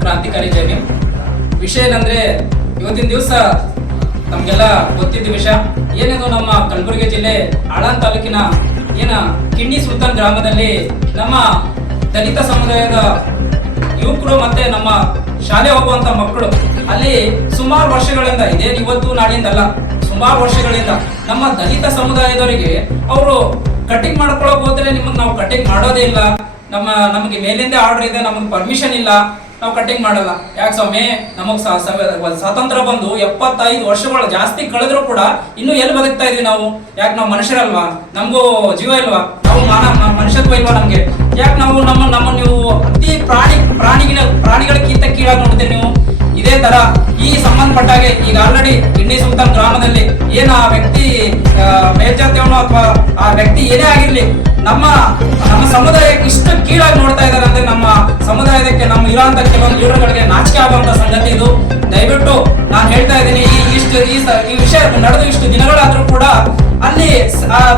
ಕ್ರಾಂತಿಕಾರಿ ಜೈನಿ ವಿಷಯ ಏನಂದ್ರೆ, ಇವತ್ತಿನ ದಿವಸ ನಮಗೆಲ್ಲ ಗೊತ್ತಿದ್ದ ವಿಷಯ, ಏನಿದು ನಮ್ಮ ಕಲಬುರಗಿ ಜಿಲ್ಲೆ ಆಳಾನ್ ತಾಲೂಕಿನ ಏನ ಕಿಂಡಿ ಸುಲ್ತಾನ್ ಗ್ರಾಮದಲ್ಲಿ ನಮ್ಮ ದಲಿತ ಸಮುದಾಯದ ಯುವಕರು ಮತ್ತೆ ನಮ್ಮ ಶಾಲೆ ಹೋಗುವಂತ ಮಕ್ಕಳು. ಅಲ್ಲಿ ಸುಮಾರು ವರ್ಷಗಳಿಂದ ಇದೇನು ಇವತ್ತು ನಾಡಿಂದಲ್ಲ ಸುಮಾರು ವರ್ಷಗಳಿಂದ ನಮ್ಮ ದಲಿತ ಸಮುದಾಯದವರಿಗೆ ಅವರು ಕಟಿಂಗ್ ಮಾಡ್ಕೊಳಕ್ ಹೋದ್ರೆ ನಿಮಗೆ ನಾವು ಕಟಿಂಗ್ ಮಾಡೋದೇ ಇಲ್ಲ. ನಮ್ಮ, ನಮಗೆ ಮೇಲಿಂದ ಆರ್ಡರ್ ಇದೆ, ನಮಗೆ ಪರ್ಮಿಷನ್ ಇಲ್ಲ. ನಾವು ಕಟ್ಟಿಂಗ್ ಮಾಡಲ್ಲ. ಯಾಕೆ ಸ್ವಾಮಿ? ನಮಗ್ ಸ್ವಾತಂತ್ರ್ಯ ಬಂದು ಎಪ್ಪತ್ತೈದು ವರ್ಷಗಳು ಜಾಸ್ತಿ ಕಳೆದ್ರು ಕೂಡ ಇನ್ನೂ ಎಲ್ಲಿ ಬದುಕ್ತಾ ಇದ್ವಿ ನಾವು? ಯಾಕೆ ನಾವು ಮನುಷ್ಯರಲ್ವಾ? ನಮಗೂ ಜೀವ ಇಲ್ವಾ? ನಾವು ಮಾನ ಮನುಷ್ಯತ್ವ ಇಲ್ವಾ ನಮ್ಗೆ? ಯಾಕೆ ನಾವು ನಮ್ಮ ನಮ್ಮ ನೀವು ಅತಿ ಪ್ರಾಣಿ ಪ್ರಾಣಿಗಿನ ಪ್ರಾಣಿಗಳಕ್ಕಿಂತ ಕೀಳಾಗಿ ನೋಡ್ತೀರಿ ನೀವು? ಇದೇ ತರ ಈ ಸಂಬಂಧಪಟ್ಟಾಗೆ ಈಗ ಆಲ್ರೆಡಿ ಇಂಡಿ ಸುಲ್ತಾನ್ ಗ್ರಾಮದಲ್ಲಿ ಏನು ಆ ವ್ಯಕ್ತಿ ಮೇಲ್ಜಾತಿಯವನು ಅಥವಾ ಆ ವ್ಯಕ್ತಿ ಏನೇ ಆಗಿರ್ಲಿ, ನಮ್ಮ ನಮ್ಮ ಸಮುದಾಯಕ್ಕೆ ಇಷ್ಟು ಕೀಳಾಗಿ ನೋಡ್ತಾ ಇದ್ದಾರೆ ಅಂದ್ರೆ ನಮ್ಮ ಸಮುದಾಯಕ್ಕೆ ನಮ್ಮ ಇರೋಂತ ಕೆಲವೊಂದು ಲೀಡರ್ಗಳಿಗೆ ನಾಚಿಕೆ ಆಗುವಂತ ಸಂಗತಿ ಇದು. ದಯವಿಟ್ಟು ನಾನು ಹೇಳ್ತಾ ಇದ್ದೀನಿ, ಈ ಇಷ್ಟು, ಈ ಈ ವಿಷಯ ನಡೆದು ಇಷ್ಟು ದಿನಗಳಾದ್ರೂ ಕೂಡ ಅಲ್ಲಿ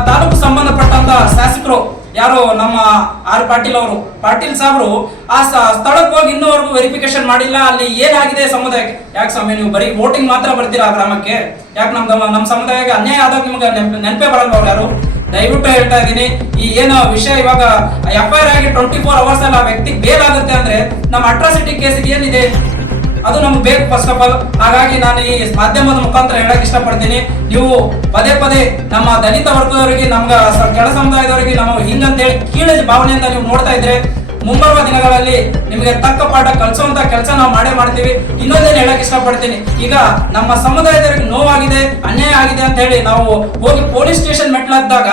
ತಾಲೂಕು ಸಂಬಂಧಪಟ್ಟಂತ ಶಾಸಕರು ಯಾರು ನಮ್ಮ ಆರ್ ಪಾಟೀಲ್ ಅವರು. ಪಾಟೀಲ್ ಸಾಬ್ರು, ಆ ಸ್ಥಳಕ್ಕೆ ಹೋಗಿ ಇನ್ನೂವರೆಗೂ ವೆರಿಫಿಕೇಶನ್ ಮಾಡಿಲ್ಲ, ಅಲ್ಲಿ ಏನಾಗಿದೆ ಸಮುದಾಯಕ್ಕೆ? ಯಾಕೆ ಸ್ವಾಮಿ, ನೀವು ಬರೀ ವೋಟಿಂಗ್ ಮಾತ್ರ ಬರ್ತೀರಾ ಆ ಗ್ರಾಮಕ್ಕೆ? ಯಾಕೆ ನಮ್ಮ ನಮ್ಮ ಸಮುದಾಯಕ್ಕೆ ಅನ್ಯಾಯ ಆದಾಗ ನಿಮ್ಗೆ ನೆನ್ಪ್- ಬರಲ್ಲ ಅವ್ರು ಯಾರು? ದಯವಿಟ್ಟು ಹೇಳ್ತಾ ಇದ್ದೀನಿ, ಈ ಏನು ವಿಷಯ ಇವಾಗ ಎಫ್ ಆಗಿ ಟ್ವೆಂಟಿ ಫೋರ್ ಅವರ್ಸ್ ಅಲ್ಲಿ ಆ ವ್ಯಕ್ತಿಗೆ ಬೇಲ್ ಆಗುತ್ತೆ ಅಂದ್ರೆ, ನಮ್ಮ ಅಟ್ರಾಸಿಟಿ ಕೇಸ್ ಏನಿದೆ? ಅದು ನಮ್ಗೆ ಬೇಕು ಫಸ್ಟ್ ಆಫ್ ಆಲ್ ಹಾಗಾಗಿ ನಾನು ಈ ಮಾಧ್ಯಮದ ಮುಖಾಂತರ ಹೇಳಕ್ ಇಷ್ಟಪಡ್ತೀನಿ. ನೀವು ಪದೇ ಪದೇ ನಮ್ಮ ದಲಿತ ವರ್ಗದವರಿಗೆ, ನಮ್ಗೆ ಕೆಳ ಸಮುದಾಯದವರಿಗೆ, ನಮ್ಮ ಹಿಂಗಂತೇಳಿ ಕೀಳ ಭಾವನೆಯಿಂದ ನೀವು ನೋಡ್ತಾ ಇದ್ರೆ, ಮುಂಬರುವ ದಿನಗಳಲ್ಲಿ ನಿಮಗೆ ತಕ್ಕ ಪಾಠ ಕಲಿಸುವಂತ ಕೆಲಸ ನಾವು ಮಾಡೇ ಮಾಡ್ತೀವಿ. ಇನ್ನೊಂದೇನು ಹೇಳಕ್ ಇಷ್ಟಪಡ್ತೀನಿ. ಈಗ ನಮ್ಮ ಸಮುದಾಯದವರಿಗೆ ನೋವಾಗಿದೆ, ಅನ್ಯಾಯ ಆಗಿದೆ ಅಂತ ಹೇಳಿ ನಾವು ಹೋಗಿ ಪೊಲೀಸ್ ಸ್ಟೇಷನ್ ಮೆಟ್ಲಾದಾಗ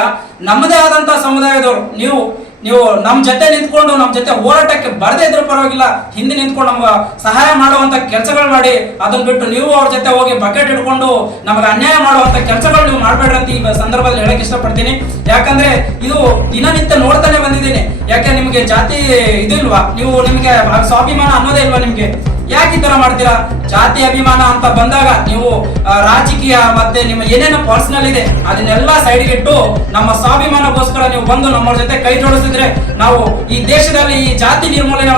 ನಮ್ಮದೇ ಆದಂತ ಸಮುದಾಯದವರು, ನೀವು ನೀವು ನಮ್ಮ ಜೊತೆ ನಿಂತ್ಕೊಂಡು ನಮ್ಮ ಜೊತೆ ಹೋರಾಟಕ್ಕೆ ಬರದೇ ಇದ್ರೂ ಪರವಾಗಿಲ್ಲ. ಹಿಂದೆ ನಿಂತ್ಕೊಂಡು ನಮ್ಗೆ ಸಹಾಯ ಮಾಡುವಂತ ಕೆಲಸಗಳು ಮಾಡಿ ಅದನ್ನ ಬಿಟ್ಟು ನೀವು ಅವ್ರ ಜೊತೆ ಹೋಗಿ ಬಕೆಟ್ ಇಟ್ಕೊಂಡು ನಮಗೆ ಅನ್ಯಾಯ ಮಾಡುವಂತ ಕೆಲಸಗಳು ನೀವು ಮಾಡಬೇಡ್ರಿ ಅಂತ ಈ ಸಂದರ್ಭದಲ್ಲಿ ಹೇಳಕ್ ಇಷ್ಟಪಡ್ತೀನಿ. ಯಾಕಂದ್ರೆ ಇದು ದಿನನಿತ್ಯ ನೋಡ್ತಾನೆ ಬಂದಿದ್ದೀನಿ. ಯಾಕೆ, ನಿಮಗೆ ಜಾತಿ ಇದಿಲ್ವಾ ನೀವು ನಿಮಗೆ ಸ್ವಾಭಿಮಾನ ಅನ್ನೋದೇ ಇಲ್ವಾ ನಿಮ್ಗೆ? ಯಾಕೆ ಈ ತರ ಮಾಡ್ತೀರಾ? ಜಾತಿ ಅಭಿಮಾನ ಅಂತ ಬಂದಾಗ ನೀವು ರಾಜಕೀಯ ಮತ್ತೆ ನಿಮ್ಮ ಏನೇನೋ ಪರ್ಸನಲ್ ಇದೆ, ಅದನ್ನೆಲ್ಲ ಸೈಡ್ಗಿಟ್ಟು ನಮ್ಮ ಸ್ವಾಭಿಮಾನಕ್ಕೋಸ್ಕರ ನೀವು ಬಂದು ನಮ್ಮ ಜೊತೆ ಕೈ ಜೋಡಿಸಿದ್ರೆ ನಾವು ಈ ದೇಶದಲ್ಲಿ ಈ ಜಾತಿ ನಿರ್ಮೂಲನೆ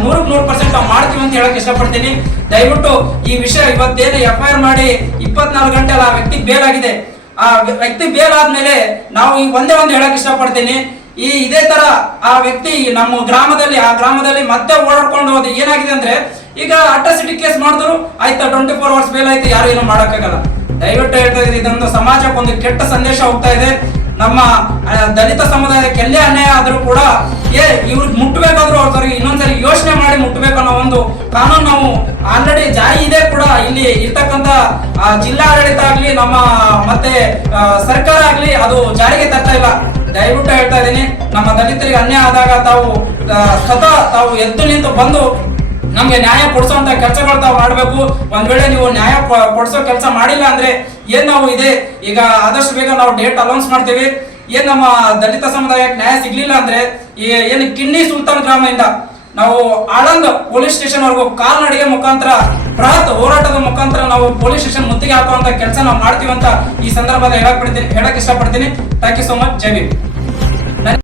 ನೂರಕ್ಕೆ ನೂರು ಪರ್ಸೆಂಟ್ ನಾವು ಮಾಡ್ತೀವಿ ಅಂತ ಹೇಳಕ್ ಇಷ್ಟಪಡ್ತೀನಿ. ದಯವಿಟ್ಟು ಈ ವಿಷಯ ಇವತ್ತೇನು ಎಫ್ ಐ ಆರ್ ಮಾಡಿ ಇಪ್ಪತ್ನಾಲ್ಕು ಗಂಟೆ ಆ ವ್ಯಕ್ತಿ ಬೇಲ್ ಆಗಿದೆ. ಆ ವ್ಯ- ವ್ಯಕ್ತಿ ಬೇಲ್ ಆದ್ಮೇಲೆ ನಾವು ಈಗ ಒಂದೇ ಒಂದು ಹೇಳಕ್ ಇಷ್ಟಪಡ್ತೀನಿ. ಈ ಇದೇ ತರ ಆ ವ್ಯಕ್ತಿ ನಮ್ಮ ಗ್ರಾಮದಲ್ಲಿ, ಆ ಗ್ರಾಮದಲ್ಲಿ ಮತ್ತೆ ಓಡಾಡ್ಕೊಂಡು ಹೋದ ಏನಾಗಿದೆ ಅಂದ್ರೆ ಈಗ ಅಟ್ರಾಸಿಟಿ ಕೇಸ್ ಮಾಡಿದ್ರು, ಆಯ್ತಾ ಟ್ವೆಂಟಿ ಫೋರ್ ಅವರ್ಸ್ ಬೇಲ್ ಆಯ್ತು, ಯಾರು ಏನೂ ಮಾಡೋಕ್ಕಾಗಲ್ಲ. ದಯವಿಟ್ಟು ಹೇಳ್ತಾ ಇದ್ದೀನಿ, ಇದೊಂದು ಸಮಾಜಕ್ಕೆ ಒಂದು ಕೆಟ್ಟ ಸಂದೇಶ ಹೋಗ್ತಾ ಇದೆ. ನಮ್ಮ ದಲಿತ ಸಮುದಾಯಕ್ಕೆ ಎಲ್ಲೇ ಅನ್ಯಾಯ ಆದರೂ ಕೂಡ, ಏ, ಇವ್ರಿಗೆ ಮುಟ್ಟಬೇಕಾದ್ರೂ ಅವ್ರಿಗೆ ಇನ್ನೊಂದ್ಸರಿ ಯೋಚನೆ ಮಾಡಿ ಮುಟ್ಟಬೇಕು ಅನ್ನೋ ಒಂದು ಕಾನೂನು ನಾವು ಆಲ್ರೆಡಿ ಜಾರಿ ಇದೆ ಕೂಡ. ಇಲ್ಲಿ ಇರ್ತಕ್ಕಂಥ ಜಿಲ್ಲಾಡಳಿತ ಆಗ್ಲಿ, ನಮ್ಮ, ಮತ್ತೆ ಸರ್ಕಾರ ಆಗ್ಲಿ, ಅದು ಜಾರಿಗೆ ತರ್ತಾ ಇಲ್ಲ. ದಯವಿಟ್ಟು ಹೇಳ್ತಾ ಇದ್ದೀನಿ, ನಮ್ಮ ದಲಿತರಿಗೆ ಅನ್ಯಾಯ ಆದಾಗ ತಾವು ಸತ ತಾವು ಎದ್ದು ನಿಂತು ಬಂದು ನಮ್ಗೆ ನ್ಯಾಯ ಕೊಡಿಸುವಂತ ಕೆಲಸಗಳು ತಾವು ಮಾಡಬೇಕು. ಒಂದ್ ವೇಳೆ ನೀವು ನ್ಯಾಯ ಕೊಡಿಸೋ ಕೆಲಸ ಮಾಡಿಲ್ಲ ಅಂದ್ರೆ ಏನ್ ನಾವು ಇದೆ? ಈಗ ಆದಷ್ಟು ಬೇಗ ನಾವು ಡೇಟ್ ಅನೌನ್ಸ್ ಮಾಡ್ತೀವಿ. ಏನ್ ನಮ್ಮ ದಲಿತ ಸಮುದಾಯಕ್ಕೆ ನ್ಯಾಯ ಸಿಗ್ಲಿಲ್ಲ ಅಂದ್ರೆ ಏನು ಕಿನ್ನಿ ಸುಲ್ತಾನ್ ಗ್ರಾಮದಿಂದ ನಾವು ಆಳಂದ ಪೊಲೀಸ್ ಸ್ಟೇಷನ್ ವರೆಗೂ ಕಾಲ್ನಡಿಗೆ ಮುಖಾಂತರ, ಬೃಹತ್ ಹೋರಾಟದ ಮುಖಾಂತರ ನಾವು ಪೊಲೀಸ್ ಸ್ಟೇಷನ್ ಮುತ್ತಿಗೆ ಹಾಕುವಂತ ಕೆಲಸ ನಾವು ಮಾಡ್ತೀವಿ ಅಂತ ಈ ಸಂದರ್ಭದಲ್ಲಿ ಹೇಳಕ್ ಬಿಡ್ತೀನಿ ಹೇಳಕ್ ಇಷ್ಟಪಡ್ತೀನಿ. Thank you so much Jai